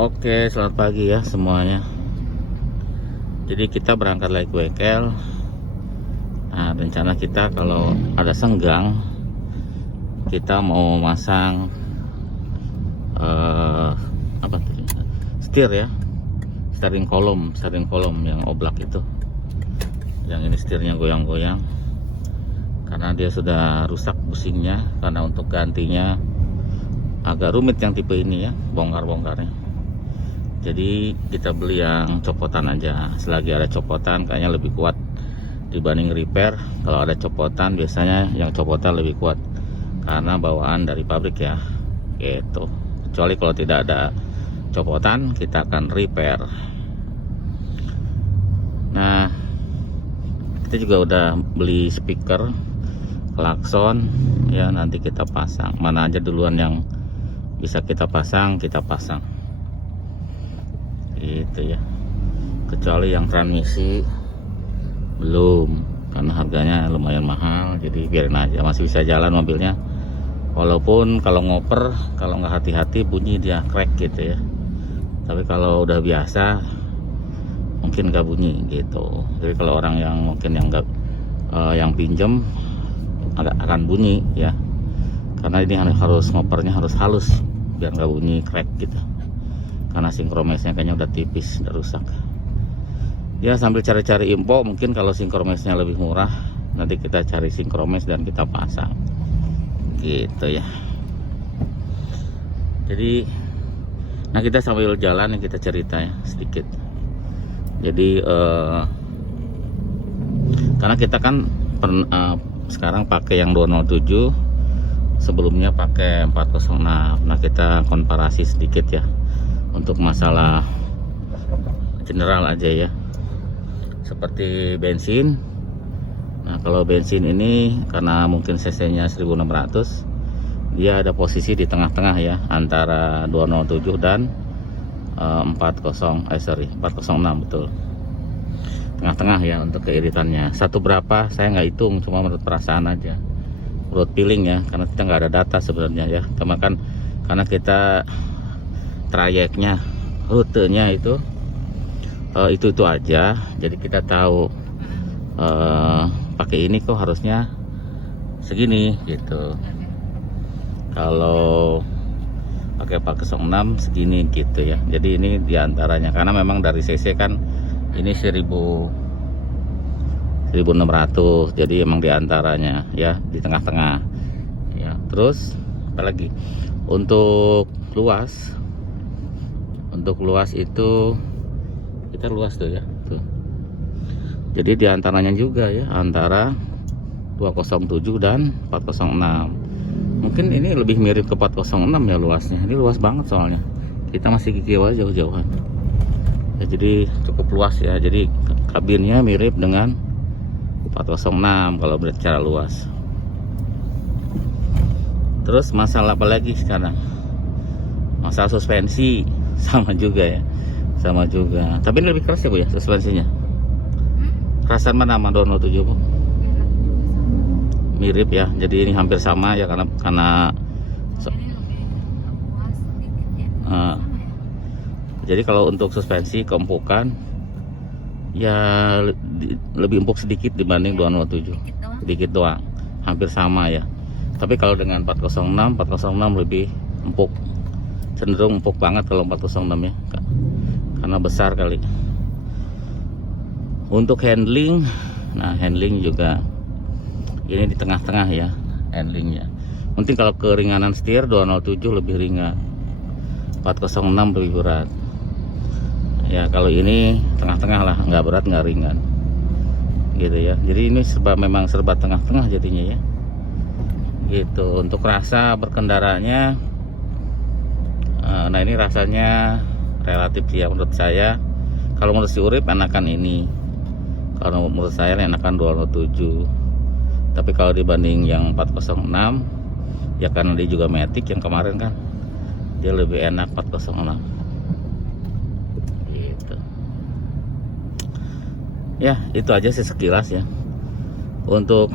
Oke, selamat pagi ya semuanya. Jadi kita berangkat lagi ke bengkel. Nah, rencana kita kalau ada senggang, kita mau masang apa tuh? Setir ya, steering column yang oblak itu. Yang ini setirnya goyang-goyang karena dia sudah rusak busingnya. Karena untuk gantinya agak rumit yang tipe ini ya, bongkar-bongkarnya. Jadi kita beli yang copotan aja. Selagi ada copotan kayaknya lebih kuat dibanding repair. Kalau ada copotan biasanya yang copotan lebih kuat karena bawaan dari pabrik ya, gitu. Kecuali kalau tidak ada copotan kita akan repair. Nah, kita juga udah beli speaker, klakson ya, nanti kita pasang. Mana aja duluan yang bisa kita pasang gitu ya, kecuali yang transmisi belum, karena harganya lumayan mahal. Jadi biarin aja, masih bisa jalan mobilnya, walaupun kalau ngoper, kalau nggak hati-hati bunyi dia crack gitu ya. Tapi kalau udah biasa mungkin nggak bunyi gitu. Jadi kalau orang yang mungkin yang nggak yang pinjem agak akan bunyi ya, karena ini harus ngopernya harus halus biar nggak bunyi crack gitu, karena sinkromesnya kayaknya udah tipis, udah rusak ya. Sambil cari-cari info, mungkin kalau sinkromesnya lebih murah nanti kita cari sinkromes dan kita pasang gitu ya. Jadi nah, kita sambil jalan yang kita cerita ya sedikit. Jadi karena kita kan sekarang pakai yang 207, sebelumnya pakai 406. Nah, kita komparasi sedikit ya untuk masalah general aja ya, seperti bensin. Nah, kalau bensin ini karena mungkin cc-nya 1600, dia ada posisi di tengah-tengah ya, antara 207 dan 406 betul, tengah-tengah ya untuk keiritannya. Satu berapa saya nggak hitung, cuma menurut perasaan aja, road feeling ya, karena kita nggak ada data sebenarnya ya. Karena kita trayeknya, rutenya itu aja, jadi kita tahu pakai ini kok harusnya segini gitu. Kalau pakai 406 segini gitu ya. Jadi ini diantaranya, karena memang dari cc kan ini 1600, jadi emang diantaranya ya di tengah-tengah ya. Terus apalagi untuk luas itu kita luas tuh ya tuh. Jadi diantaranya juga ya, antara 207 dan 406. Mungkin ini lebih mirip ke 406 ya luasnya. Ini luas banget soalnya kita masih kikiwa jauh-jauhan ya, jadi cukup luas ya. Jadi kabinnya mirip dengan 406 kalau berbicara luas. Terus masalah apa lagi sekarang? Masalah suspensi sama juga ya, tapi ini lebih keras ya Bu ya suspensinya. Kerasan mana sama 207 Bu? Mirip ya, jadi ini hampir sama ya, karena jadi kalau untuk suspensi keempukan ya lebih empuk sedikit dibanding 207, sedikit doang, hampir sama ya. Tapi kalau dengan 406 lebih empuk, cenderung empuk banget kalau 406 ya, karena besar kali. Untuk handling, nah handling juga ini di tengah-tengah ya handlingnya. Mungkin kalau keringanan setir 207 lebih ringan, 406 lebih berat ya. Kalau ini tengah-tengah lah, nggak berat nggak ringan gitu ya. Jadi ini memang serba tengah-tengah jadinya ya gitu. Untuk rasa berkendaranya, nah ini rasanya relatif ya menurut saya. Kalau menurut si Urip enakan ini, kalau menurut saya enakan 207. Tapi kalau dibanding yang 406 ya, karena dia juga matic yang kemarin kan, dia lebih enak 406 gitu ya. Itu aja sih sekilas ya. Untuk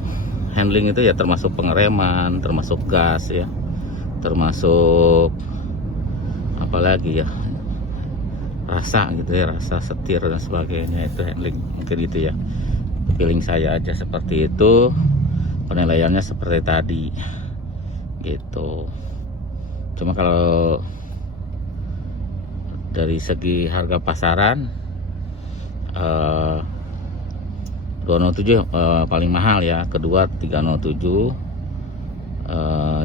handling itu ya termasuk pengereman, termasuk gas ya, termasuk apalagi ya, rasa gitu ya, rasa setir dan sebagainya. Itu handling mungkin gitu ya, feeling saya aja seperti itu, penilaiannya seperti tadi gitu. Cuma kalau dari segi harga pasaran 207 paling mahal ya, kedua 307,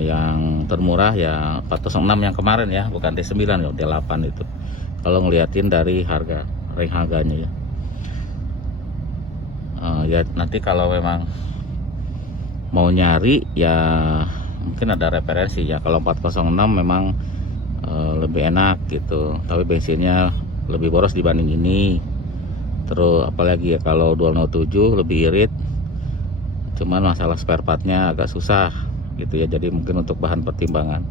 yang termurah ya 406 yang kemarin ya, bukan T9 ya, T8 itu kalau ngeliatin dari harga range harganya ya. Ya nanti kalau memang mau nyari ya mungkin ada referensi ya. Kalau 406 memang lebih enak gitu, tapi bensinnya lebih boros dibanding ini. Terus apalagi ya kalau 207 lebih irit, cuman masalah spare partnya agak susah gitu ya. Jadi mungkin untuk bahan pertimbangan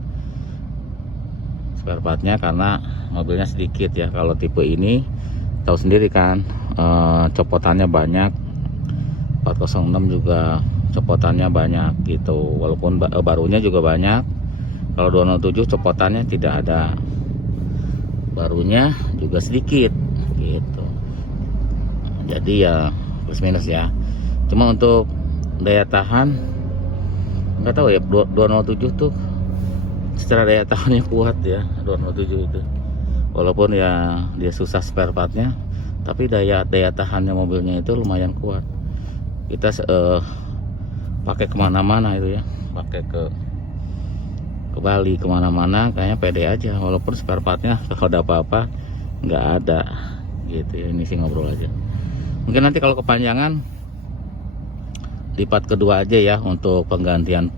spare partnya, karena mobilnya sedikit ya. Kalau tipe ini tahu sendiri kan, copotannya banyak. 406 juga copotannya banyak gitu, walaupun barunya juga banyak. Kalau 207 copotannya tidak ada, barunya juga sedikit gitu. Jadi ya plus minus ya. Cuma untuk daya tahan nggak tahu ya, 207 tuh secara daya tahannya kuat ya 207 itu. Walaupun ya dia susah spare partnya, tapi daya tahannya mobilnya itu lumayan kuat. Kita pakai kemana-mana itu ya, pakai ke Bali kemana-mana kayaknya pede aja, walaupun spare partnya kalau ada apa-apa nggak ada gitu ya. Ini sih ngobrol aja. Mungkin nanti kalau kepanjangan di part kedua aja ya untuk penggantian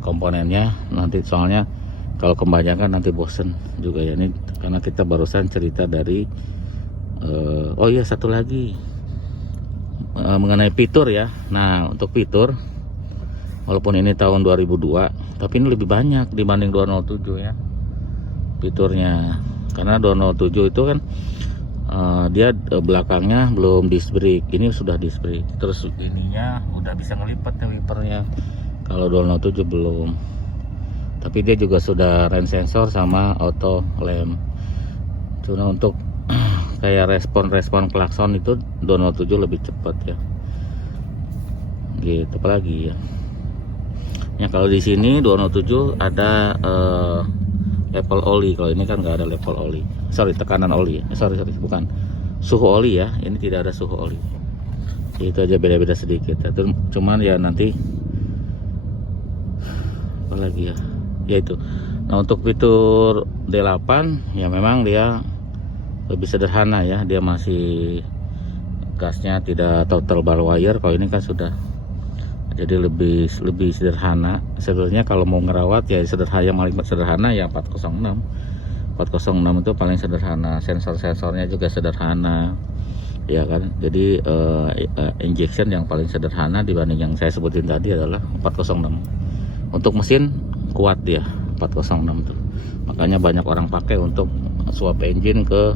komponennya nanti, soalnya kalau kebanyakan nanti bosen juga ya. Ini karena kita barusan cerita dari oh iya satu lagi mengenai fitur ya. Nah untuk fitur, walaupun ini tahun 2002, tapi ini lebih banyak dibanding 207 ya fiturnya. Karena 207 itu kan dia belakangnya belum disc brake, ini sudah disc brake. Terus ininya udah bisa ngelipat ya wipernya, kalau 207 belum. Tapi dia juga sudah rain sensor sama auto lamp. Cuma untuk kayak respon klakson itu 207 lebih cepat ya gitu. Apalagi ya, ya kalau di sini 207 ada level oli. Kalau ini kan nggak ada level oli, tekanan oli, bukan suhu oli ya. Ini tidak ada suhu oli, itu aja beda-beda sedikit ya. Cuman ya nanti apalagi ya, yaitu nah untuk fitur D8 ya memang dia lebih sederhana ya. Dia masih gasnya tidak total bar wire. Kalau ini kan sudah, jadi lebih sederhana sebenarnya. Kalau mau ngerawat ya sederhana, yang paling sederhana ya 406 itu paling sederhana. Sensornya juga sederhana ya kan. Jadi injection yang paling sederhana dibanding yang saya sebutin tadi adalah 406. Untuk mesin kuat dia 406 tuh, makanya banyak orang pakai untuk swap engine ke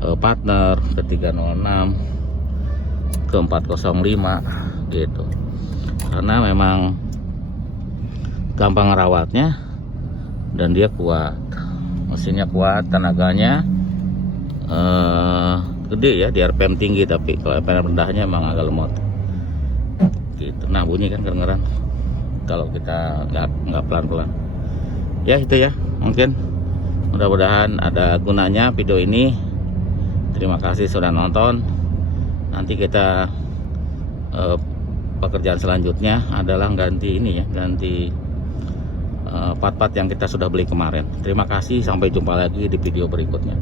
partner, ke 306, ke 405 gitu. Karena memang gampang ngerawatnya dan dia kuat, mesinnya kuat, tenaganya gede ya, di RPM tinggi, tapi kalau RPM rendahnya emang agak lemot gitu. Nah bunyi kan kedengeran kalau kita nggak pelan-pelan ya. Itu ya, mungkin mudah-mudahan ada gunanya video ini. Terima kasih sudah nonton. Nanti kita pekerjaan selanjutnya adalah ganti ini ya, ganti part-part yang kita sudah beli kemarin. Terima kasih, sampai jumpa lagi di video berikutnya.